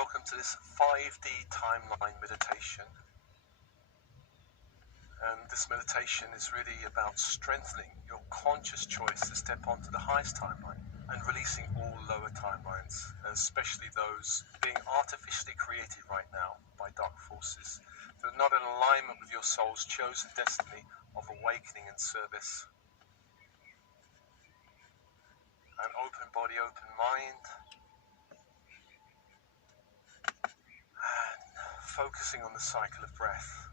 Welcome to this 5D timeline meditation. And this meditation is really about strengthening your conscious choice to step onto the highest timeline and releasing all lower timelines, especially those being artificially created right now by dark forces that are not in alignment with your soul's chosen destiny of awakening and service. An open body, open mind, and focusing on the cycle of breath.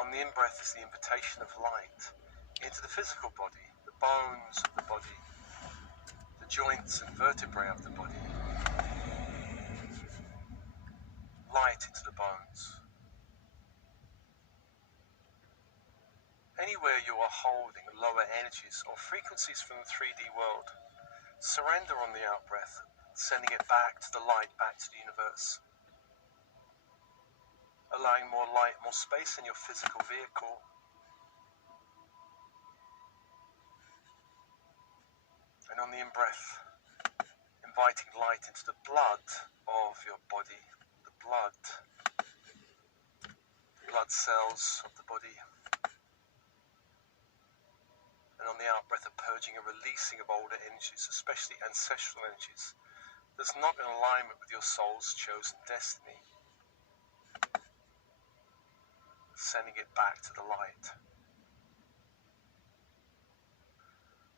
On the in-breath is the invitation of light into the physical body, the bones of the body, the joints and vertebrae of the body. Light into the bones. Anywhere you are holding lower energies or frequencies from the 3D world, surrender on the out-breath, sending it back to the light, back to the universe. Allowing more light, more space in your physical vehicle. And on the in-breath, inviting light into the blood of your body, the blood cells of the body. And on the out-breath, a purging and releasing of older energies, especially ancestral energies, that's not in alignment with your soul's chosen destiny. Sending it back to the light.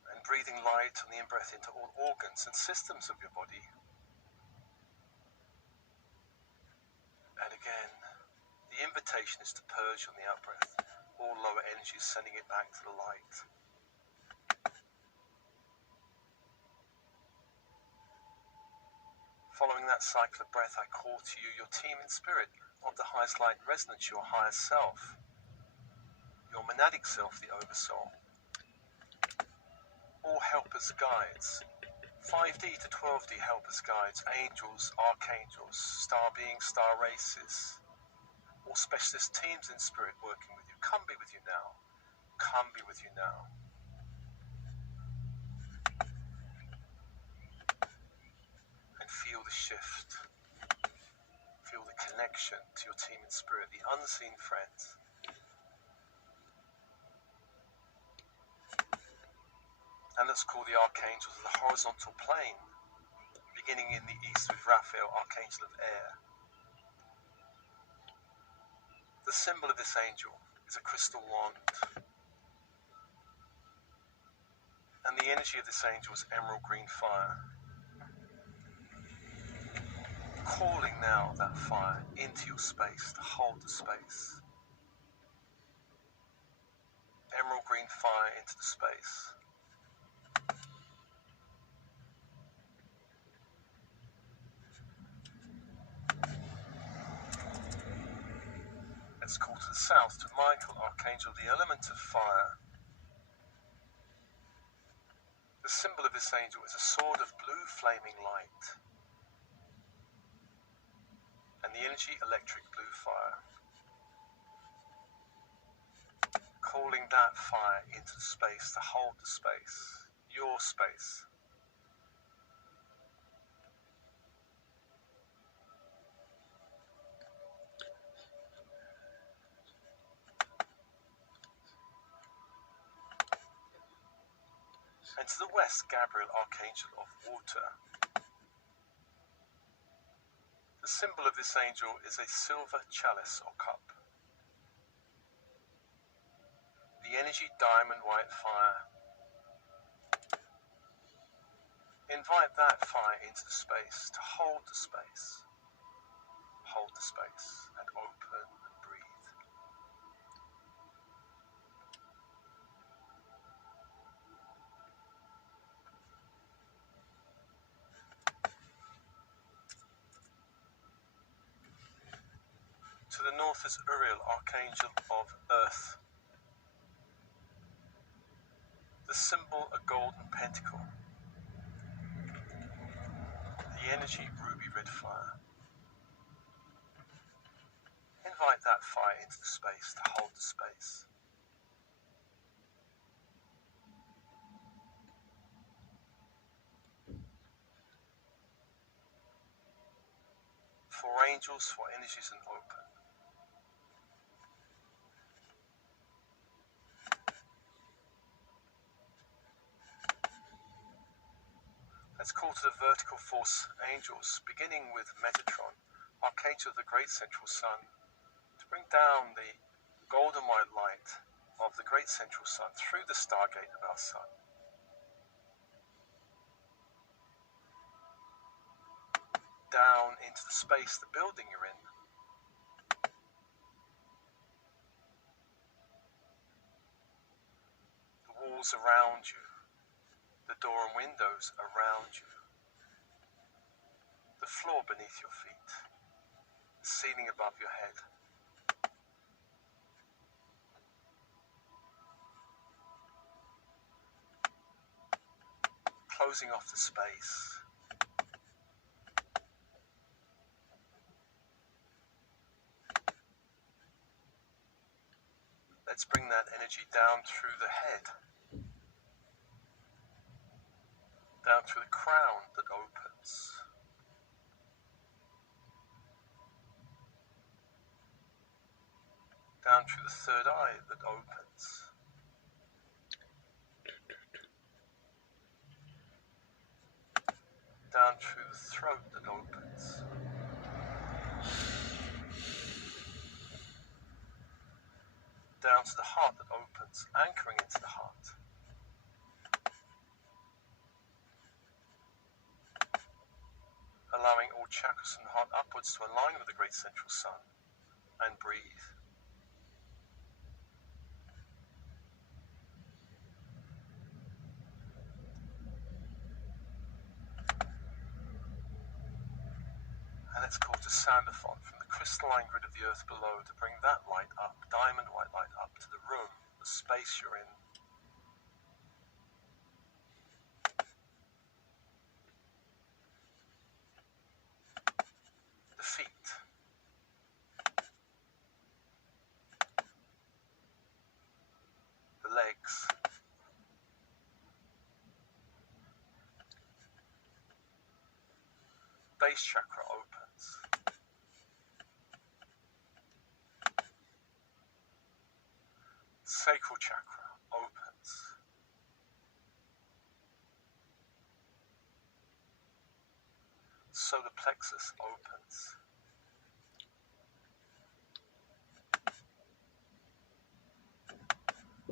And breathing light on the in-breath into all organs and systems of your body. And again, the invitation is to purge on the out-breath all lower energies, sending it back to the light. Following that cycle of breath, I call to you your team in spirit of the highest light resonance, your higher self, your monadic self, the oversoul, all helpers, guides, 5D to 12D helpers, guides, angels, archangels, star beings, star races, or specialist teams in spirit working with you. Come be with you now. Come be with you now. And feel the shift. Feel the connection to your team in spirit, the unseen friends. And let's call the archangels of the horizontal plane, beginning in the east with Raphael, archangel of air. The symbol of this angel is a crystal wand. And the energy of this angel is emerald green fire. Calling now that fire into your space to hold the space. Emerald green fire into the space. Let's call to the south to Michael, archangel of the element of fire. The symbol of this angel is a sword of blue flaming light. And the energy, electric blue fire. Calling that fire into the space to hold the space. Your space. And to the west, Gabriel, archangel of water. The symbol of this angel is a silver chalice or cup. The energy, diamond white fire. Invite that fire into the space to hold the space. Hold the space and open and breathe. To the north is Uriel, archangel of earth. The symbol, a golden pentacle. The energy, ruby red fire. Invite that fire into the space to hold the space. For angels, for energies, and open. Let's call to the vertical force angels, beginning with Metatron, archangel of the great central sun, to bring down the golden white light of the great central sun through the stargate of our sun. Down into the space, the building you're in. The walls around you. The door and windows around you. The floor beneath your feet. The ceiling above your head. Closing off the space. Let's bring that energy down through the head. Down through the crown that opens. Down through the third eye that opens. Down through the throat that opens. Down to the heart that opens, anchoring into the heart. Allowing all chakras from the heart upwards to align with the great central sun. And breathe. And let's call to Sandaphon from the crystalline grid of the earth below to bring that light up, diamond white light up to the room, the space you're in. base chakra opens. Sacral chakra opens. Solar plexus opens.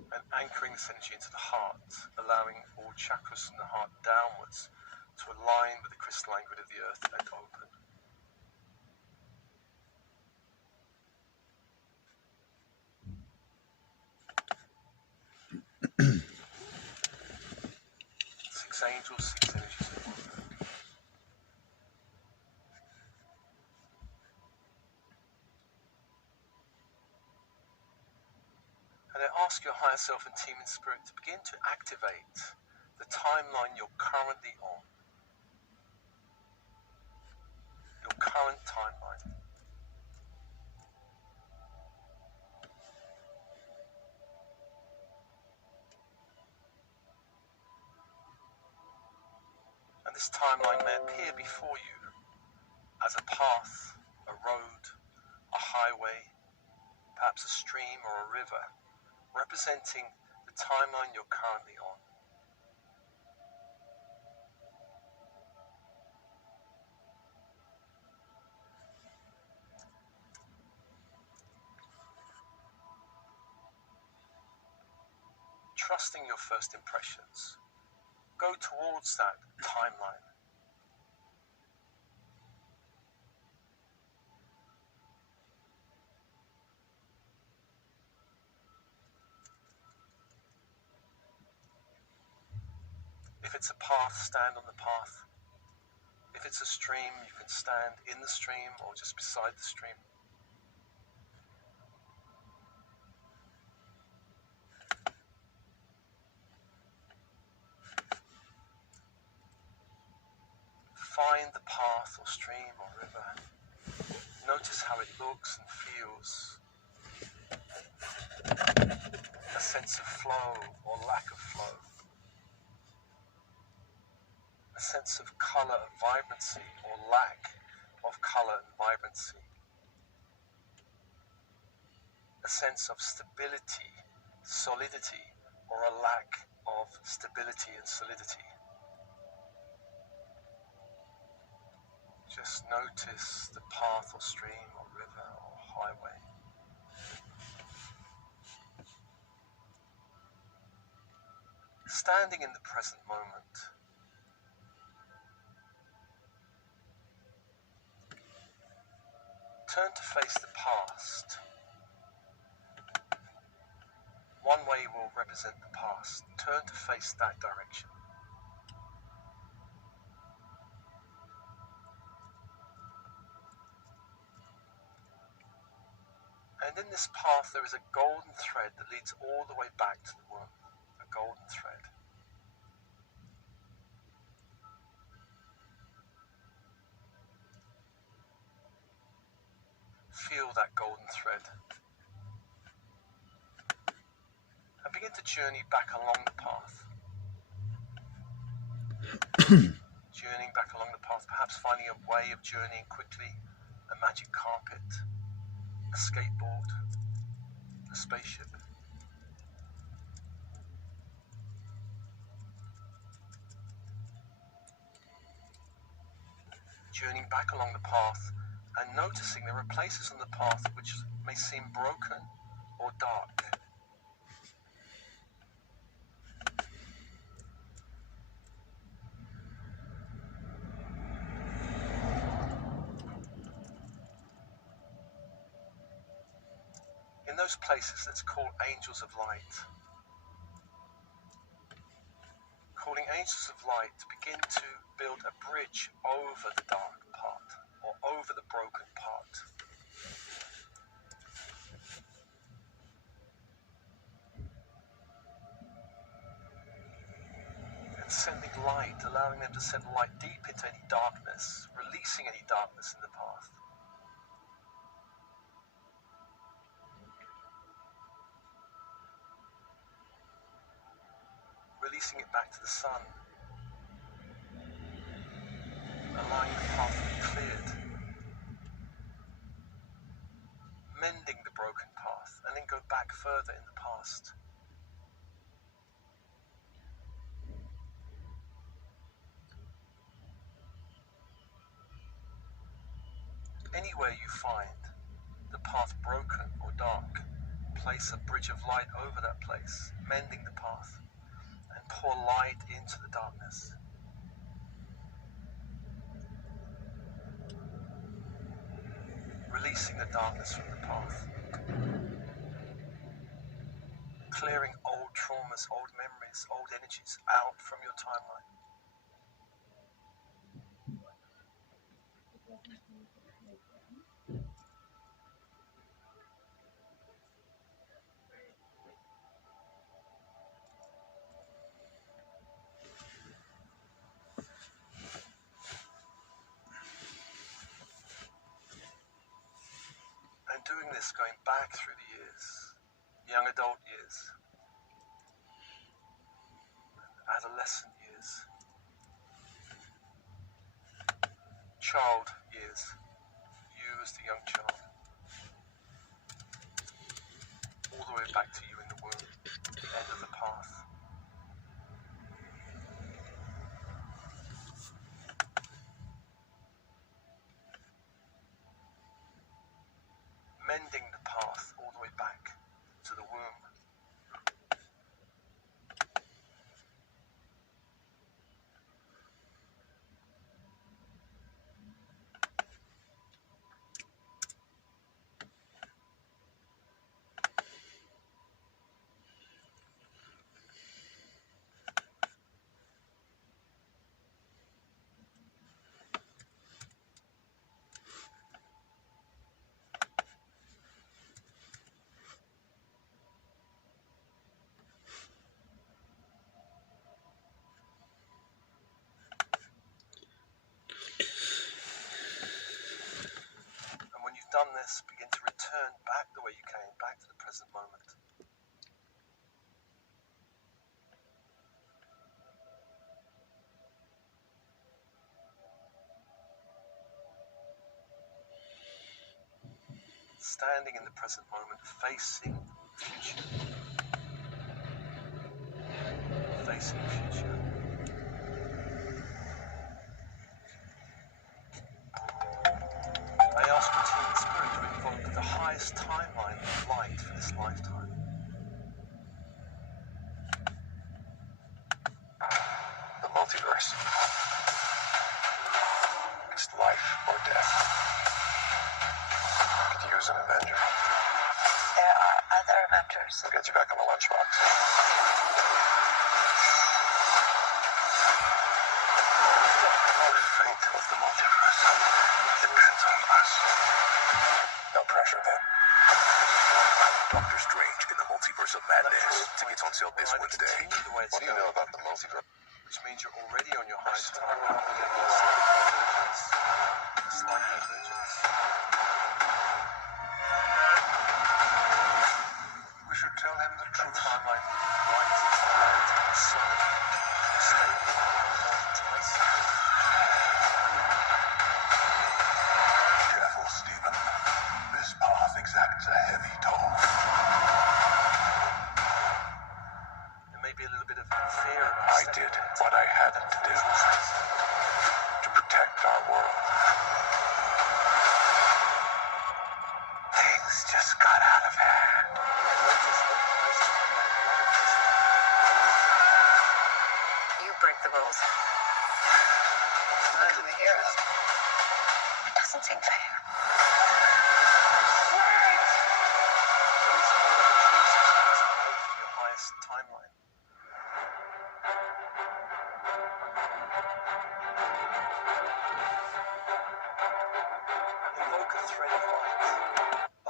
And anchoring this energy into the heart, allowing all chakras from the heart downwards to align with the crystalline grid of the earth and open. Six angels, six energies at one. And I ask your higher self and team in spirit to begin to activate the timeline you're currently on. Your current timeline. And this timeline may appear before you as a path, a road, a highway, perhaps a stream or a river, representing the timeline you're currently on. Trusting your first impressions, go towards that timeline. If it's a path, stand on the path. If it's a stream, you can stand in the stream or just beside the stream. Find the path or stream or river. Notice how it looks and feels. A sense of flow or lack of flow. A sense of color and vibrancy or lack of color and vibrancy. A sense of stability, solidity, or a lack of stability and solidity. Just notice the path or stream or river or highway. Standing in the present moment, turn to face the past. One way will represent the past. Turn to face that direction. And in this path there is a golden thread that leads all the way back to the womb. A golden thread. Feel that golden thread. And begin to journey back along the path. Journeying back along the path, perhaps finding a way of journeying quickly, a magic carpet, a skateboard, a spaceship. Journeying back along the path and noticing there are places on the path which may seem broken or dark. In those places, let's call angels of light. Calling angels of light to begin to build a bridge over the dark part or over the broken part. And sending light, allowing them to send light deep into any darkness, releasing any darkness in the path. Releasing it back to the sun, allowing the path to be further in the past. Anywhere you find the path broken or dark, place a bridge of light over that place, mending the path, and pour light into the darkness. Releasing the darkness from the path. Clearing old traumas, old memories, old energies out from your timeline. And doing this, going back through the years, young adult years, adolescent years, child years, you as the young child, all the way back to you in the womb, the end of the path. Mending the path all the way back to the womb. Done this, begin to return back the way you came, back to the present moment. Standing in the present moment, facing the future. Facing the future. I ask you, Team Spirit, to invoke the highest timeline of light for this lifetime. The multiverse. It's life or death. Could use an Avenger. There are other Avengers. I'll get you back on the lunchbox. The fate of the multiverse depends on us. No pressure then. Doctor Strange in the Multiverse of Madness. Tickets on sale this Wednesday. What do you know about the multiverse? Which means you're already on your highest timeline. Slight divergence. We should tell him the That truth. timeline rises so stable, more enticing. Careful, Stephen. This path exacts a heavy toll. There may be a little bit of fear about I did what I had to do to protect our world. Things just got out of hand. You break the rules. I'm a hero. It doesn't seem fair. Your highest timeline. Invoke a thread of light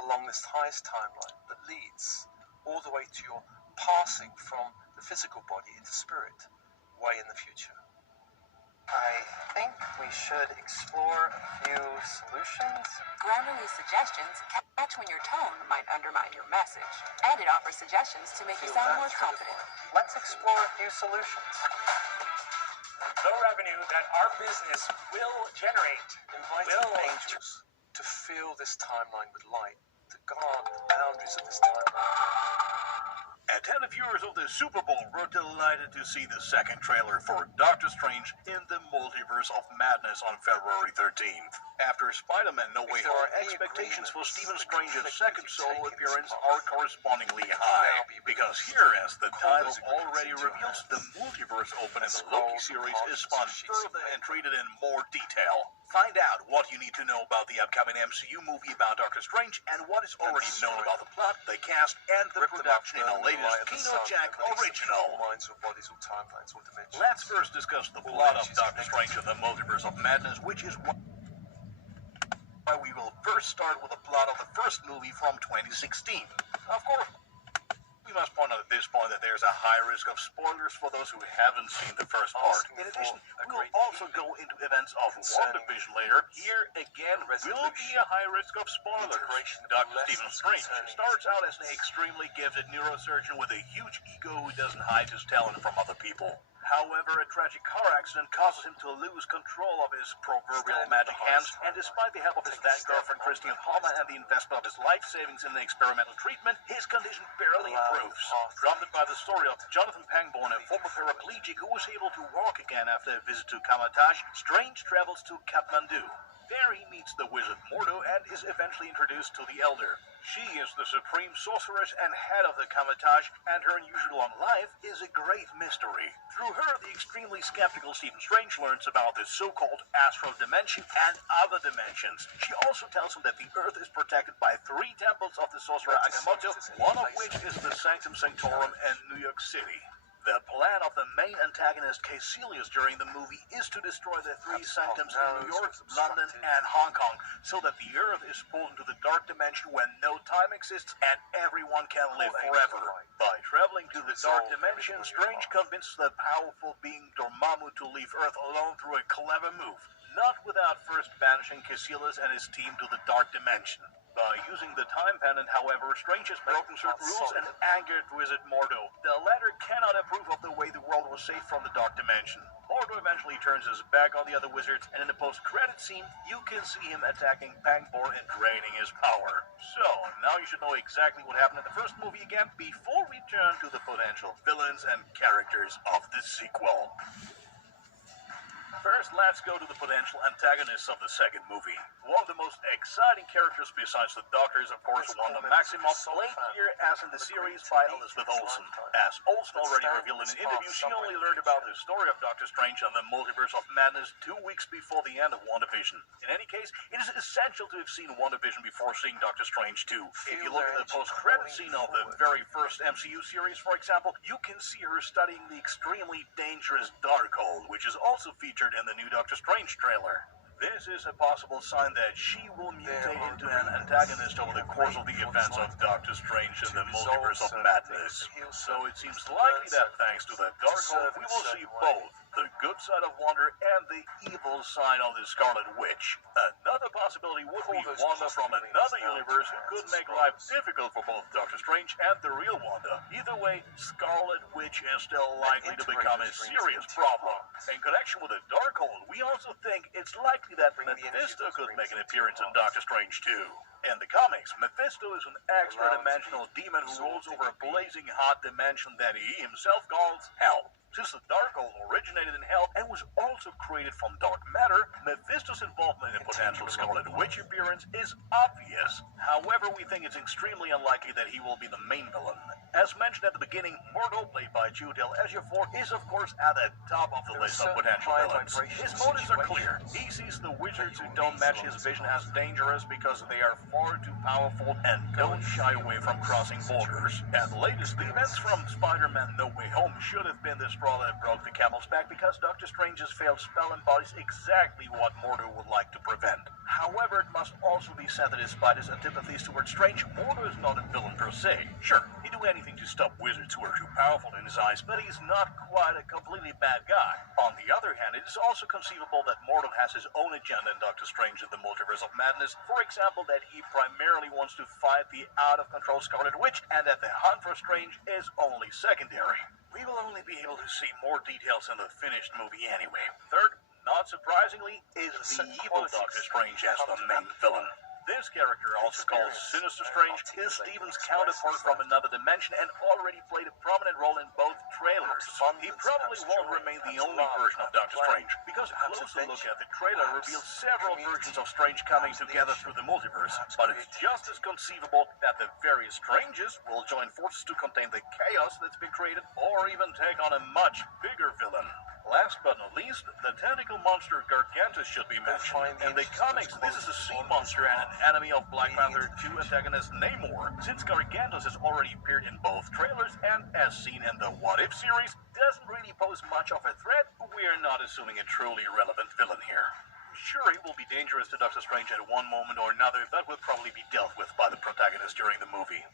along this highest timeline that leads all the way to your passing from the physical body into spirit, way in the future. I think we should explore a few solutions. Grammarly suggestions catch when your tone might undermine your message, and it offers suggestions to make you Feel sound that more thread of confident. light. Let's explore a few solutions. The revenue that our business will generate Inviting will angels to fill this timeline with light, to guard the boundaries of this timeline. Attentive viewers of the Super Bowl were delighted to see the second trailer for Doctor Strange in the Multiverse of Madness on February 13th. After Spider-Man No Way Home, expectations for Stephen Strange's second solo appearance are correspondingly high, because here, as the title already reveals, the multiverse open in the Loki series is spun further and treated in more detail. Find out what you need to know about the upcoming MCU movie about Doctor Strange and what is already known about the plot, the cast, and the production in the latest Kino Jack original. Let's first discuss the plot of Doctor Strange and the Multiverse of Madness, which is why we will first start with the plot of the first movie from 2016. Of course, we must point out at this point that there's a high risk of spoilers for those who haven't seen the first part. In addition, we will also go into events of WandaVision later. Here, again, will be a high risk of spoilers. Dr. Stephen Strange starts out as an extremely gifted neurosurgeon with a huge ego who doesn't hide his talent from other people. However, a tragic car accident causes him to lose control of his proverbial magic hands, and despite the help of his then girlfriend Christine Palmer and the investment of his life savings in the experimental treatment, his condition barely improves. Prompted by the story of Jonathan Pangborn, a former paraplegic who was able to walk again after a visit to Kamar-Taj, Strange travels to Kathmandu. There he meets the wizard Mordo and is eventually introduced to the Elder. She is the supreme sorceress and head of the Kamar-Taj, and her unusual on life is a great mystery. Through her, the extremely skeptical Stephen Strange learns about the so-called astral dimension and other dimensions. She also tells him that the Earth is protected by 3 temples of the sorcerer Agamotto, one of which is the Sanctum Sanctorum in New York City. The plan of the main antagonist, Caecilius, during the movie is to destroy the 3 sanctums in New York, London, and Hong Kong, so that the Earth is pulled into the dark dimension when no time exists and everyone can live forever. By traveling to the dark dimension, Strange convinces the powerful being Dormammu to leave Earth alone through a clever move, not without first banishing Caecilius and his team to the dark dimension. By using the time pendant, however, Strange has broken certain rules and angered Wizard Mordo. The latter cannot approve of the way the world was saved from the dark dimension. Mordo eventually turns his back on the other wizards, and in the post-credit scene, you can see him attacking Pangborn and draining his power. So, now you should know exactly what happened in the first movie again, before we turn to the potential villains and characters of the sequel. First, let's go to the potential antagonists of the second movie. One of the most exciting characters besides the Doctor is, of course, Wanda Maximoff, played here as in the series by Elizabeth Olsen. As Olsen already revealed in an interview, she only learned about the story of Doctor Strange and the Multiverse of Madness 2 weeks before the end of WandaVision. In any case, it is essential to have seen WandaVision before seeing Doctor Strange 2. If you look at the post-credit scene of the very first MCU series, for example, you can see her studying the extremely dangerous Darkhold, which is also featured in the new Doctor Strange trailer. This is a possible sign that she will mutate into an antagonist over the course of the events of Doctor Strange in the Multiverse of Madness. So it seems likely that thanks to the Darkhold, we will see both the good side of Wanda and the evil side of the Scarlet Witch. Another possibility would be Wanda from another universe who could make life difficult for both Doctor Strange and the real Wanda. Either way, Scarlet Witch is still likely to become a serious problem. In connection with the Darkhold, we also think it's likely that Mephisto could make an appearance in Doctor Strange 2. In the comics, Mephisto is an extra-dimensional demon who rules over a blazing hot dimension that he himself calls Hell. Since the Darkhold originated in Hell and was also created from dark matter, Mephisto's involvement in a potential Scarlet Witch appearance is obvious. However, we think it's extremely unlikely that he will be the main villain. As mentioned at the beginning, Mordo, played by Chiwetel Ejiofor, is of course at the top of the list of potential villains. His motives are clear. He sees the wizards who don't match his vision as dangerous because they are far too powerful and don't shy away from crossing borders. At the latest, the events from Spider-Man No Way Home should have been the straw that broke the camel's back, because Doctor Strange's failed spell embodies exactly what Mordo would like to prevent. However, it must also be said that despite his antipathies towards Strange, Mordo is not a villain per se. Sure, he'd do anything to stop wizards who are too powerful in his eyes, but he's not quite a completely bad guy. On the other hand, it is also conceivable that Mordo has his own agenda in Doctor Strange in the Multiverse of Madness. For example, that he primarily wants to fight the out-of-control Scarlet Witch, and that the hunt for Strange is only secondary. We will only be able to see more details in the finished movie anyway. Third, not surprisingly, is the evil Doctor Strange as the main villain. This character, also called Sinister Strange, is Stephen's counterpart from another dimension and already played a prominent role in both trailers. He probably won't remain the only version of Doctor Strange, because a closer look at the trailer reveals several versions of Strange coming together through the multiverse. But it's just as conceivable that the various Stranges will join forces to contain the chaos that's been created, or even take on a much bigger villain. Last but not least, the tentacle monster Gargantus should be mentioned. In the comics, this is a sea monster and an enemy of Black Panther 2 antagonist Namor. Since Gargantus has already appeared in both trailers and as seen in the What If series, doesn't really pose much of a threat, we're not assuming a truly relevant villain here. Sure, he will be dangerous to Doctor Strange at one moment or another, but will probably be dealt with by the protagonist during the movie.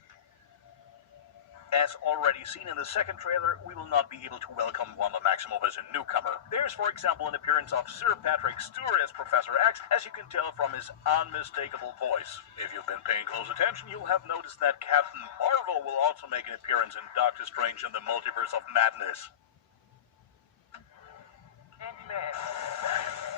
As already seen in the second trailer, we will not be able to welcome Wanda Maximoff as a newcomer. There's, for example, an appearance of Sir Patrick Stewart as Professor X, as you can tell from his unmistakable voice. If you've been paying close attention, you'll have noticed that Captain Marvel will also make an appearance in Doctor Strange and the Multiverse of Madness. Candyman.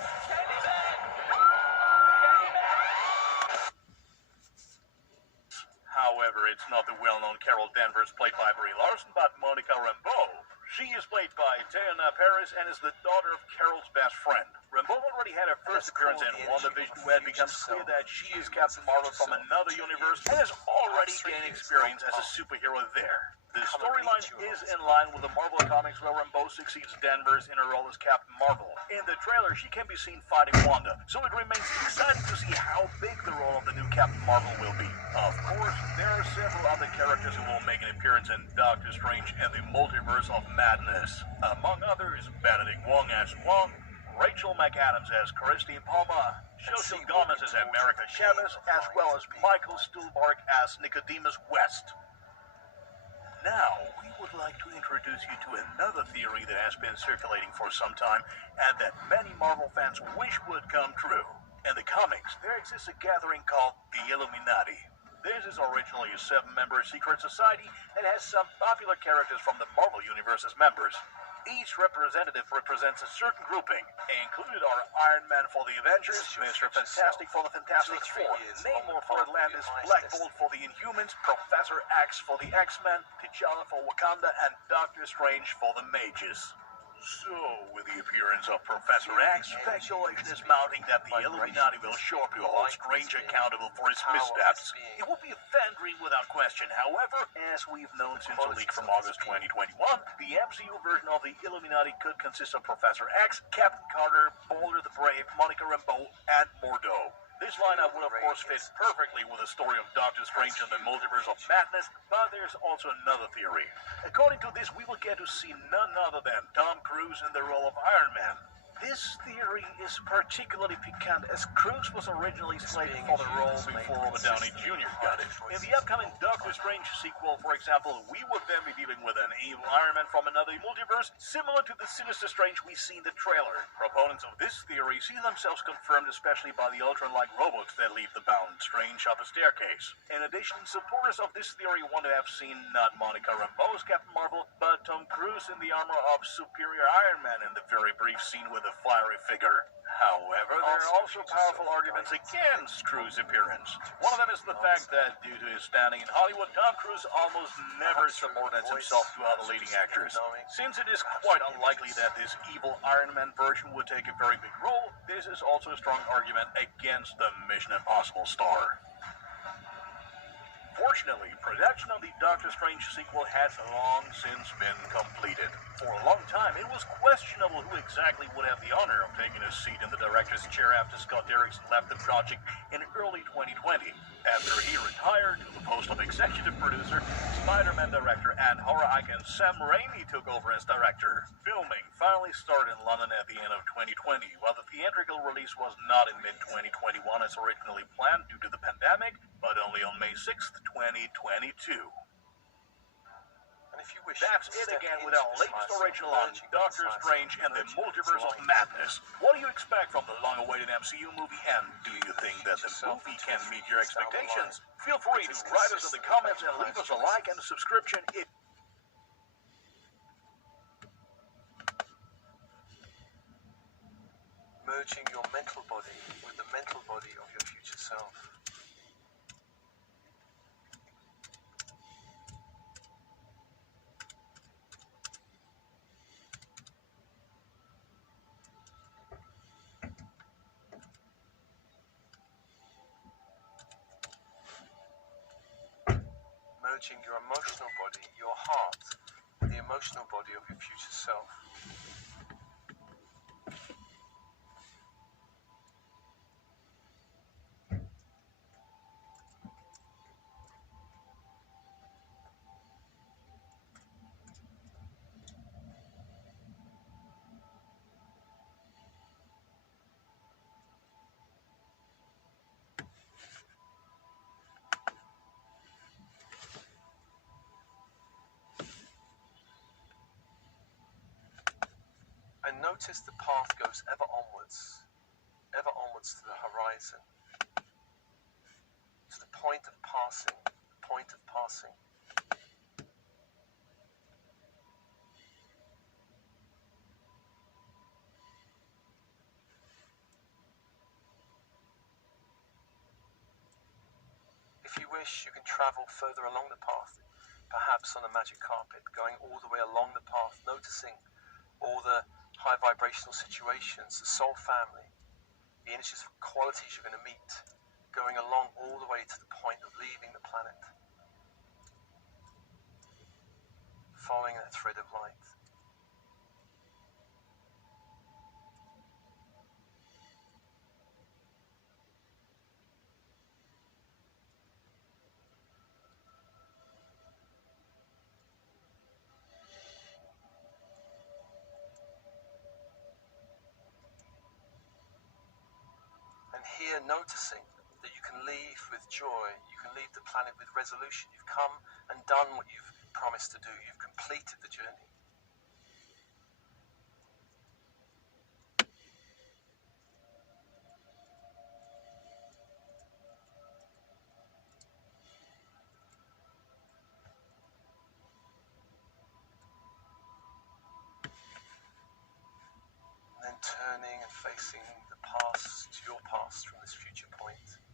However, it's not the well-known Carol Danvers played by Brie Larson, but Monica Rambeau. She is played by Teyonah Parris and is the daughter of Carol's best friend. Rambeau already had her first appearance in WandaVision, where it becomes clear that she is Captain Marvel from another universe and has already gained experience as a superhero there. The storyline is in line with the Marvel comics, where Rambeau succeeds Danvers in her role as Captain Marvel. In the trailer, she can be seen fighting Wanda, so it remains exciting to see how big the role of the new Captain Marvel will be. Of course, there are several other characters who will make an appearance in Doctor Strange and the Multiverse of Madness. Among others, Benedict Wong as Wong, Rachel McAdams as Christine Palma, Xochitl Gomez as America Chavez, as well as Michael Stuhlbarg as Nicodemus West. Now, we would like to introduce you to another theory that has been circulating for some time and that many Marvel fans wish would come true. In the comics, there exists a gathering called the Illuminati. This is originally a 7-member secret society that has some popular characters from the Marvel Universe as members. Each representative represents a certain grouping. Included are Iron Man for the Avengers, Mr. Fantastic for the Fantastic Four, Namor for Atlantis, Black Bolt for the Inhumans, Professor X for the X-Men, T'Challa for Wakanda, and Doctor Strange for the Mages. So, with the appearance of Professor X, speculation is mounting that the Illuminati will show up to hold Strange accountable for his missteps. It will be a fan dream without question. However, as we've known since a leak from August 2021, the MCU version of the Illuminati could consist of Professor X, Captain Carter, Boulder the Brave, Monica Rambeau, and Mordo. This lineup will of course fit perfectly with the story of Doctor Strange and the Multiverse of Madness, but there's also another theory. According to this, we will get to see none other than Tom Cruise in the role of Iron Man. This theory is particularly piquant, as Cruise was originally slated for the role before Robert Downey Jr. got it. In the upcoming Doctor Strange sequel, for example, we would then be dealing with an evil Iron Man from another multiverse, similar to the Sinister Strange we see in the trailer. Proponents of this theory see themselves confirmed especially by the Ultron-like robots that leave the bound Strange up a staircase. In addition, supporters of this theory want to have seen not Monica Rambeau as Captain Marvel, but Tom Cruise in the armor of Superior Iron Man in the very brief scene with a fiery figure. However, there are also powerful arguments against Cruise's appearance. One of them is the fact that, due to his standing in Hollywood, Tom Cruise almost never subordinates himself to other leading actors. Since it is quite unlikely that this evil Iron Man version would take a very big role, this is also a strong argument against the Mission Impossible star. Fortunately, production of the Doctor Strange sequel has long since been completed. For a long time, it was questionable who exactly would have the honor of taking a seat in the director's chair after Scott Derrickson left the project in early 2020. After he retired to the post of executive producer, Spider-Man director and horror icon Sam Raimi took over as director. Filming finally started in London at the end of 2020, while the theatrical release was not in mid-2021 as originally planned due to the pandemic, but only on May 6th, 2022. That's it again with our latest original on Doctor Strange and the Multiverse of Madness. What do you expect from the long-awaited MCU movie, and do you think that the movie can meet your expectations? Feel free to write us in the comments and leave us a like and a subscription if merging your mental body with the mental body of your future self. merging your emotional body, your heart, with the emotional body of your future self. And notice the path goes ever onwards to the horizon, to the point of passing, If you wish, you can travel further along the path, perhaps on a magic carpet, going all the way along the path, noticing all the high vibrational situations, the soul family, the energies of qualities you're going to meet, going along all the way to the point of leaving the planet, following that thread of light. And here, noticing that you can leave with joy, you can leave the planet with resolution. You've come and done what you've promised to do. You've completed the journey. And then turning and facing the past, your past from this future point.